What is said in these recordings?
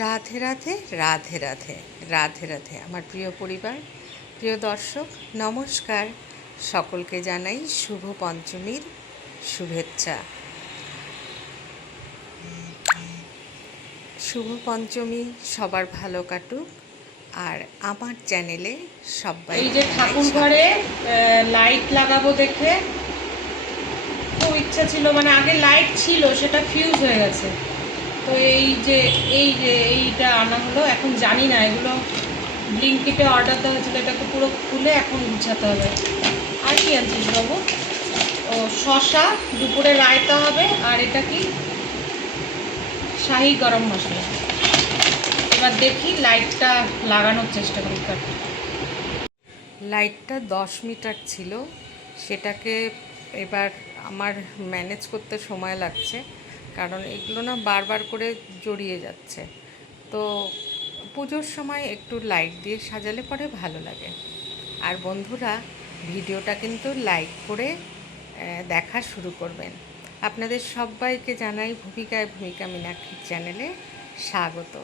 রাধে রাধে রাধে রাধে রাধে রাধে। আমার প্রিয় পরিবার, প্রিয় দর্শক, নমস্কার। সকলকে জানাই শুভ পঞ্চমীর শুভেচ্ছা। শুভ পঞ্চমী, সবার ভালো কাটুক। আর আমার চ্যানেলে সবাই এই যে ঠাকুর ঘরে লাইট লাগাবো দেখে। খুব ইচ্ছা ছিল মানে আগে লাইট ছিল, সেটা ফিউজ হয়ে গেছে। তো এই যে এই যে এইটা আনা হলো এখন জানি না, এগুলো ব্লিঙ্কিটে অর্ডার দেওয়া হয়েছিল, এটাকে পুরো খুলে এখন গুছাতে হবে। আর কি আনছিস বাবু? ও, শশা, দুপুরে রায়তা হবে, আর এটা কি? শাহি গরম মশলা। এবার দেখি লাইটটা লাগানোর চেষ্টা করি লাইটটা দশ মিটার ছিল, সেটাকে এবার আমার ম্যানেজ করতে সময় লাগছে। কারণ এগুলো না বারবার করে জড়িয়ে যাচ্ছে। তো পুজোর সময় একটু লাইট দিয়ে সাজালে পরে ভালো লাগে। আর বন্ধুরা, ভিডিওটা কিন্তু লাইক করে দেখা শুরু করবেন। আপনাদের সবাইকে জানাই ভূমিকায় ভূমিকা মীনাক্ষীর চ্যানেলে স্বাগত।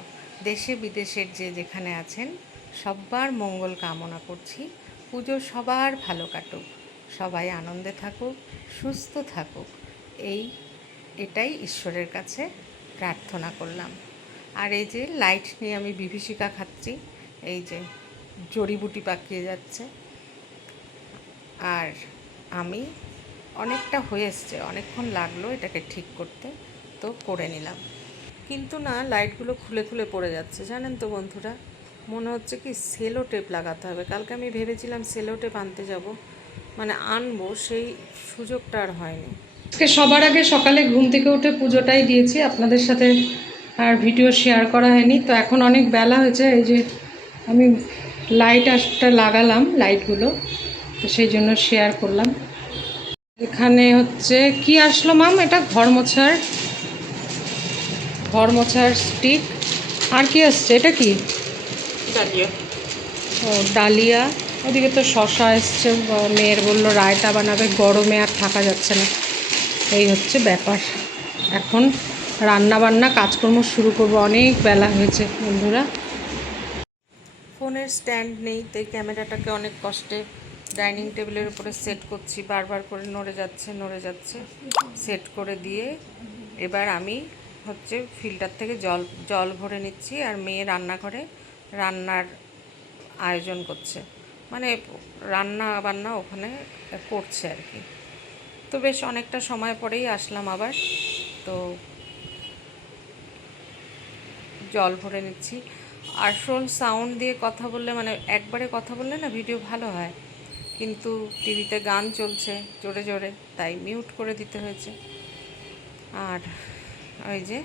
দেশে বিদেশের যে যেখানে আছেন সবার মঙ্গল কামনা করছি। পুজো সবার ভালো কাটুক। সবাই আনন্দে থাকুক, সুস্থ থাকুক। এই এটাই ঈশ্বরের কাছে প্রার্থনা করলাম। আর এই যে লাইট নিয়ে আমি বিভীষিকা খাচ্ছি, এই যে জড়িবুটি পাকিয়ে যাচ্ছে। আর আমি অনেকটা হয়ে এসছে, অনেকক্ষণ লাগল এটাকে ঠিক করতে, তো করে নিলাম। কিন্তু না লাইটগুলো খুলে খুলে পড়ে যাচ্ছে, জানেন তো বন্ধুরা? মনে হচ্ছে কি সেলো টেপ লাগাতে হবে। কালকে আমি ভেবেছিলাম সেলো টেপ আনতে যাব মানে আনব, সেই সুযোগটা আর হয়নি। আজকে সবার আগে সকালে ঘুম থেকে উঠে পুজোটাই দিয়েছি। আপনাদের সাথে আর ভিডিও শেয়ার করা হয়নি। তো এখন অনেক বেলা হয়েছে এই যে আমি লাইট একটা লাগালাম লাইটগুলো তো সেই জন্য শেয়ার করলাম। এখানে হচ্ছে কি আসলো মাম এটা ঘর মোছার ঘর মোছার স্টিক আর কি আসছে? এটা কি? ডালিয়া। ও ডালিয়া। ওদিকে তো শশা এসছে ব- মেয়ের বলল রায়তা বানাবে গরমে আর থাকা যাচ্ছে না। এই হচ্ছে ব্যাপার। এখন রান্না বান্না কাজকর্ম শুরু করব। অনেক বেলা হয়েছে, বন্ধুরা। ফোনের স্ট্যান্ড নেই, তাই ক্যামেরাটাকে অনেক কষ্টে ডাইনিং টেবিলের উপরে সেট করছি। বারবার করে নড়ে যাচ্ছে নড়ে যাচ্ছে। সেট করে দিয়ে এবার আমি হচ্ছে ফিল্টার থেকে জল জল ভরে নিচ্ছি আর মেয়ে রান্নাঘরে রান্নার আয়োজন করছে। মানে রান্না বান্না ওখানে করছে আর কি। তো বেশ অনেকটা সময় পরেই আসলাম আবার। তো জল ভরে নিচ্ছি। আসল সাউন্ড দিয়ে কথা বললে মানে একবারে কথা বললে না ভিডিও ভালো হয়। কিন্তু টিভিতে গান চলছে জোরে জোরে, তাই মিউট করে দিতে হয়েছে। আর ওই যে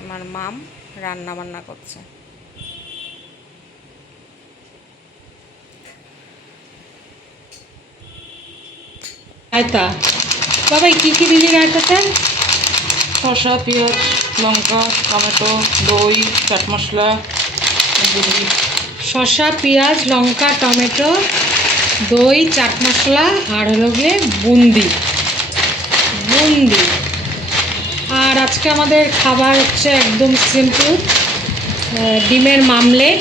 আমার মাম রান্না বান্না করছে। রায়তা বাবা কী কী দিলি রায়তাতে? শসা পেঁয়াজ লঙ্কা টমেটো দই চাট মশলা শসা পেঁয়াজ লঙ্কা টমেটো দই চাট মশলা আর হলো গিয়ে বুন্দি। বুন্দি। আর আজকে আমাদের খাবার হচ্ছে একদম সিম্পল ডিমের মামলেট।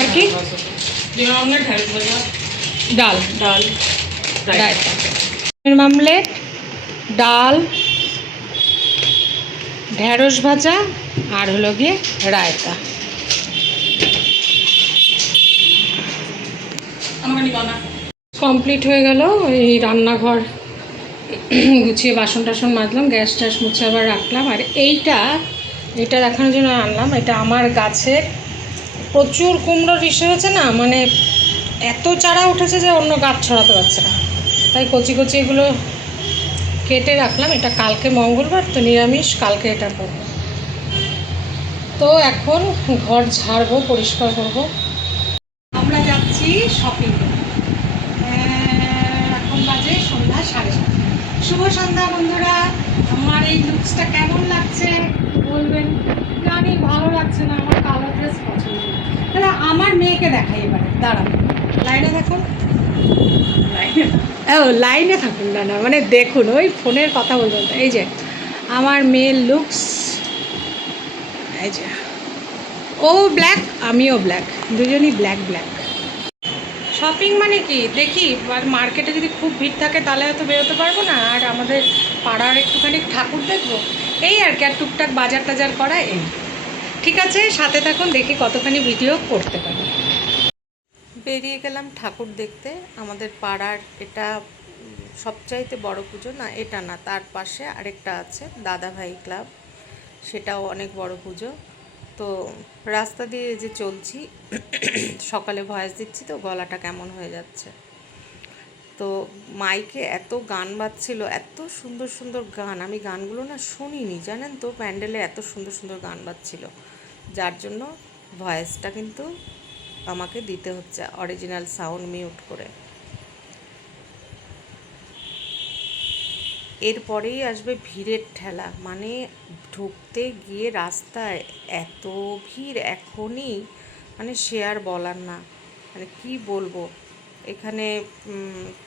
আর কি? ডাল। ডাল। রায়তা। মামলেট ডাল ঢেঁড়স ভাজা আর হলো গিয়ে রায়তা। কমপ্লিট হয়ে গেল এই রান্নাঘর। গুছিয়ে বাসন টাসন মাজলাম গ্যাস ট্যাস মুছে আবার রাখলাম। আর এইটা এটা দেখানোর জন্য আনলাম। এটা আমার গাছের প্রচুর কুমড়োর রিসে হয়েছে না মানে এত চারা উঠেছে যে অন্য গাছ ছড়াতে পারছে না। তাই কচি কচি এগুলো কেটে রাখলাম। এটা কালকে মঙ্গলবার, তো নিরামিষ, কালকে এটা করব। তো এখন ঘর ঝাড়বো, পরিষ্কার করব। আমরা যাচ্ছি শপিং এখন বাজে সন্ধ্যা সাড়ে সাতটা। শুভ সন্ধ্যা বন্ধুরা। আমার এই লুকসটা কেমন লাগছে বলবেন? জানি ভালো লাগছে না, আমার কালো ড্রেস পছন্দ। তাহলে আমার মেয়েকে দেখাই এবারে। দাঁড়ান লাইনে দেখো। ও লাইনে থাকুন, না না মানে দেখুন, ওই ফোনের কথা বলবেন। এই যে, আমার মেয়ের লুকস এই যে, ও ব্ল্যাক আমিও ব্ল্যাক দুজনই ব্ল্যাক ব্ল্যাক শপিং মানে কি? দেখি মার্কেটে যদি খুব ভিড় থাকে, তাহলে হয়তো বেরোতে পারব না। আর আমাদের পাড়ার একটুখানি ঠাকুর দেখব। এই আর কি, আর টুকটাক বাজার টাজার করা, এই। ঠিক আছে, সাথে থাকুন, দেখি কতখানি ভিডিও করতে পারি। বেরিয়ে গেলাম ঠাকুর দেখতে। আমাদের পাড়ার এটা সবচাইতে বড় পুজো না, এটা না, তার পাশে আরেকটা আছে, দাদাভাই ক্লাব। সেটাও অনেক বড় পুজো। তো রাস্তা দিয়ে যে চলছি, সকালে ভয়েস দিচ্ছি তো, গলাটা কেমন হয়ে যাচ্ছে। তো মাইকে এত গান বাজছিল, এত সুন্দর সুন্দর গান, আমি গানগুলো না শুনিনি, জানেন তো, প্যান্ডেলে এত সুন্দর সুন্দর গান বাজছিল। যার জন্য ভয়েসটা কিন্তু আমাকে দিতে হচ্ছে অরিজিনাল সাউন্ড মিউট করে। এরপরেই আসবে ভিড়ের ঠেলা মানে ঢুকতে গিয়ে রাস্তায় এত ভিড় এখনই মানে সে আর বলার না। মানে কি বলব? এখানে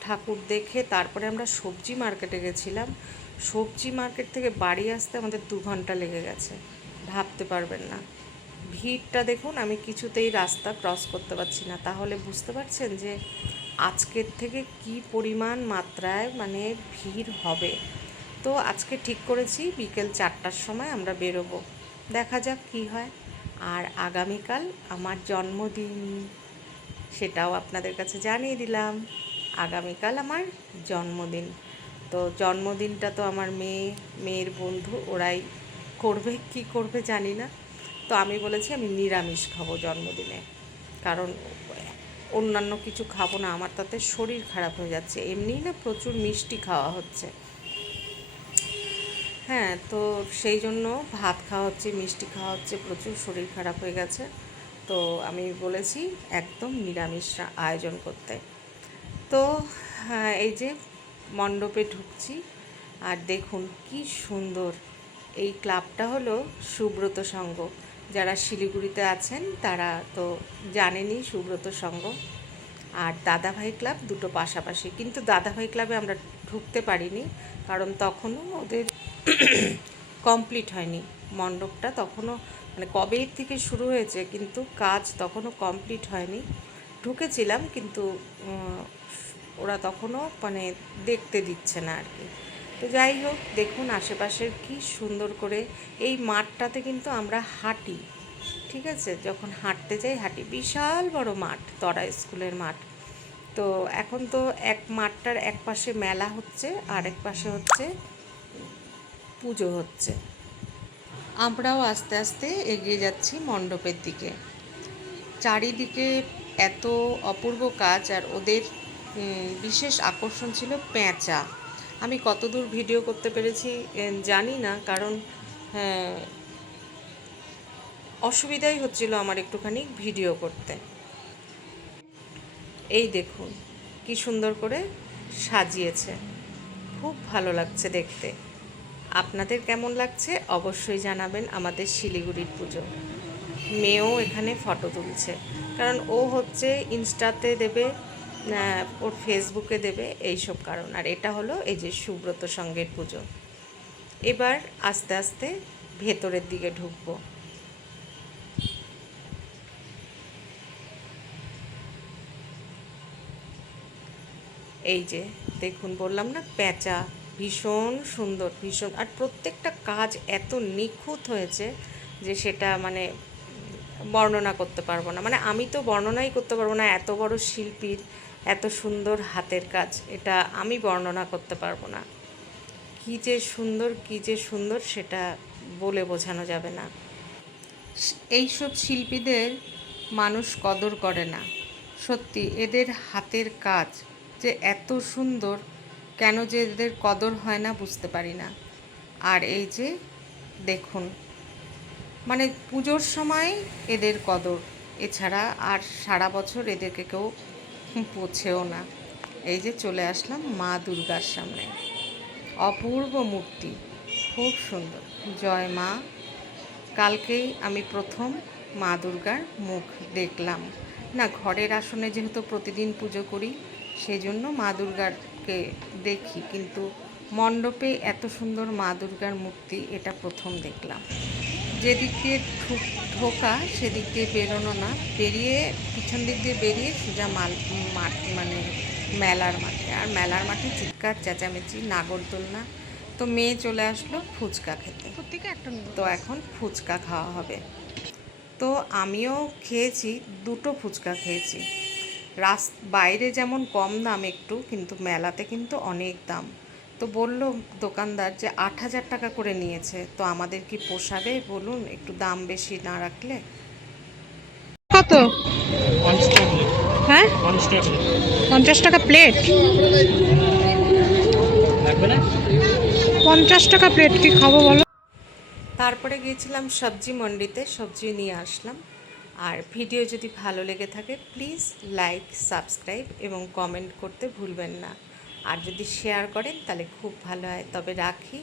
ঠাকুর দেখে তারপরে আমরা সবজি মার্কেটে গেছিলাম। সবজি মার্কেট থেকে বাড়ি আসতে আমাদের দু ঘণ্টা লেগে গেছে। ভাবতে পারবেন না। ভিড়টা দেখুন, আমি কিছুতেই রাস্তা ক্রস করতে পারছি না। তাহলে বুঝতে পারছেন যে আজকের থেকে কি পরিমাণ মাত্রায় মানে ভিড় হবে? তো আজকে ঠিক করেছি, বিকেল চারটার সময় আমরা বেরোবো। দেখা যাক কি হয়। আর আগামীকাল আমার জন্মদিন, সেটাও আপনাদের কাছে জানিয়ে দিলাম। আগামীকাল আমার জন্মদিন। তো জন্মদিনটা তো আমার মেয়ে, মেয়ের বন্ধু, ওরাই করবে, কি করবে জানি না। তো আমি বলেছি আমি নিরামিষ খাব জন্মদিনে। কারণ অন্যান্য কিছু খাব না আমার তাতে শরীর খারাপ হয়ে যাচ্ছে। এমনিই না প্রচুর মিষ্টি খাওয়া হচ্ছে। হ্যাঁ তো সেই জন্য ভাত খাওয়া হচ্ছে মিষ্টি খাওয়া হচ্ছে প্রচুর শরীর খারাপ হয়ে গেছে। তো আমি বলেছি একদম নিরামিষ আয়োজন করতে। তো হ্যাঁ, এই যে মণ্ডপে ঢুকছি আর দেখুন কি সুন্দর। এই ক্লাবটা হলো সুব্রত সংঘ। যারা শিলিগুড়িতে আছেন, তারা তো জানেনই সুব্রত সংঘ আর দাদাভাই ক্লাব দুটো পাশাপাশি। কিন্তু দাদাভাই ক্লাবে আমরা ঢুকতে পারিনি, কারণ তখনও ওদের কমপ্লিট হয়নি মণ্ডপটা। তখনও মানে কবে থেকে শুরু হয়েছে, কিন্তু কাজ তখনও কমপ্লিট হয়নি। ঢুকেছিলাম, কিন্তু ওরা তখনও মানে দেখতে দিচ্ছে না আর কি। তো যাই হোক, দেখুন আশেপাশের কি সুন্দর করে এই মাঠটাতে কিন্তু আমরা হাঁটি, ঠিক আছে? যখন হাঁটতে যাই, হাঁটি বিশাল বড় মাঠ, তরা স্কুলের মাঠ। তো এখন তো এক মাঠটার এক পাশে মেলা হচ্ছে, আর এক পাশে হচ্ছে পুজো হচ্ছে। আমরাও আস্তে আস্তে এগিয়ে যাচ্ছি মণ্ডপের দিকে। চারিদিকে এত অপূর্ব কাজ, আর ওদের বিশেষ আকর্ষণ ছিল পেঁচা। আমি কতদূর ভিডিও করতে পেরেছি জানি না কারণ হ্যাঁ, অসুবিধাই হচ্ছিল আমার একটুখানি ভিডিও করতে। এই দেখুন কি সুন্দর করে সাজিয়েছে। খুব ভালো লাগছে দেখতে। আপনাদের কেমন লাগছে অবশ্যই জানাবেন আমাদের শিলিগুড়ির পুজো। মেয়েও এখানে ফটো তুলছে কারণ ও হচ্ছে ইনস্টাতে দেবে ওর ফেসবুকে দেবে এইসব কারণ। আর এটা হলো এই যে সুব্রত সঙ্গের পুজো। এবার আস্তে আস্তে ভেতরের দিকে ঢুকবো। এই যে, দেখুন, বললাম না পেঁচা ভীষণ সুন্দর, ভীষণ। আর প্রত্যেকটা কাজ এত নিখুঁত হয়েছে যে সেটা মানে বর্ণনা করতে পারব না। মানে আমি তো বর্ণনাই করতে পারব না, এত বড় শিল্পীর এত সুন্দর হাতের কাজ, এটা আমি বর্ণনা করতে পারব না। কী যে সুন্দর, কী যে সুন্দর সেটা বলে বোঝানো যাবে না। এইসব শিল্পীদের মানুষ কদর করে না। সত্যি, এদের হাতের কাজ যে এত সুন্দর, কেন যে এদের কদর হয় না বুঝতে পারি না। আর এই যে, দেখুন মানে পুজোর সময় এদের কদর, এছাড়া আর সারা বছর এদেরকে কেউ পোছেও না। এই যে চলে আসলাম মা দুর্গার সামনে। অপূর্ব মূর্তি, খুব সুন্দর। জয় মা। কালকেই আমি প্রথম মা দুর্গার মুখ দেখলাম। না, ঘরের আসনে যেহেতু প্রতিদিন পুজো করি সেই জন্য মা দুর্গাকে দেখি, কিন্তু মণ্ডপে এত সুন্দর মা দুর্গার মূর্তি এটা প্রথম দেখলাম। যেদিক দিয়ে ঢুক- ঢোকা সেদিক দিয়ে বেরোনো না। বেরিয়ে পিছন দিক দিয়ে বেরিয়ে সোজা মাল মাঠ মানে মেলার মাঠে। আর মেলার মাঠে চিৎকার চেঁচামেচি নাগরদোলনা। তো মেয়ে চলে আসলো ফুচকা খেতে। একটা তো এখন ফুচকা খাওয়া হবে। তো আমিও খেয়েছি দুটো ফুচকা খেয়েছি। রাস বাইরে যেমন কম দাম একটু কিন্তু মেলাতে কিন্তু অনেক দাম। তো বলল দোকানদার যে আট হাজার টাকা করে নিয়েছে তো আমাদের কি পোষাবে? বলুন একটু দাম বেশি না রাখলে। কত? হ্যাঁ? পঞ্চাশ টাকা প্লেট। পঞ্চাশ টাকা প্লেট কি খাব বলো? তারপরে গিয়েছিলাম সবজি মন্ডিতে সবজি নিয়ে আসলাম। আর ভিডিও যদি ভালো লেগে থাকে প্লিজ লাইক সাবস্ক্রাইব এবং কমেন্ট করতে ভুলবেন না। আর যদি শেয়ার করেন তাহলে খুব ভালো হয়। তবে রাখি।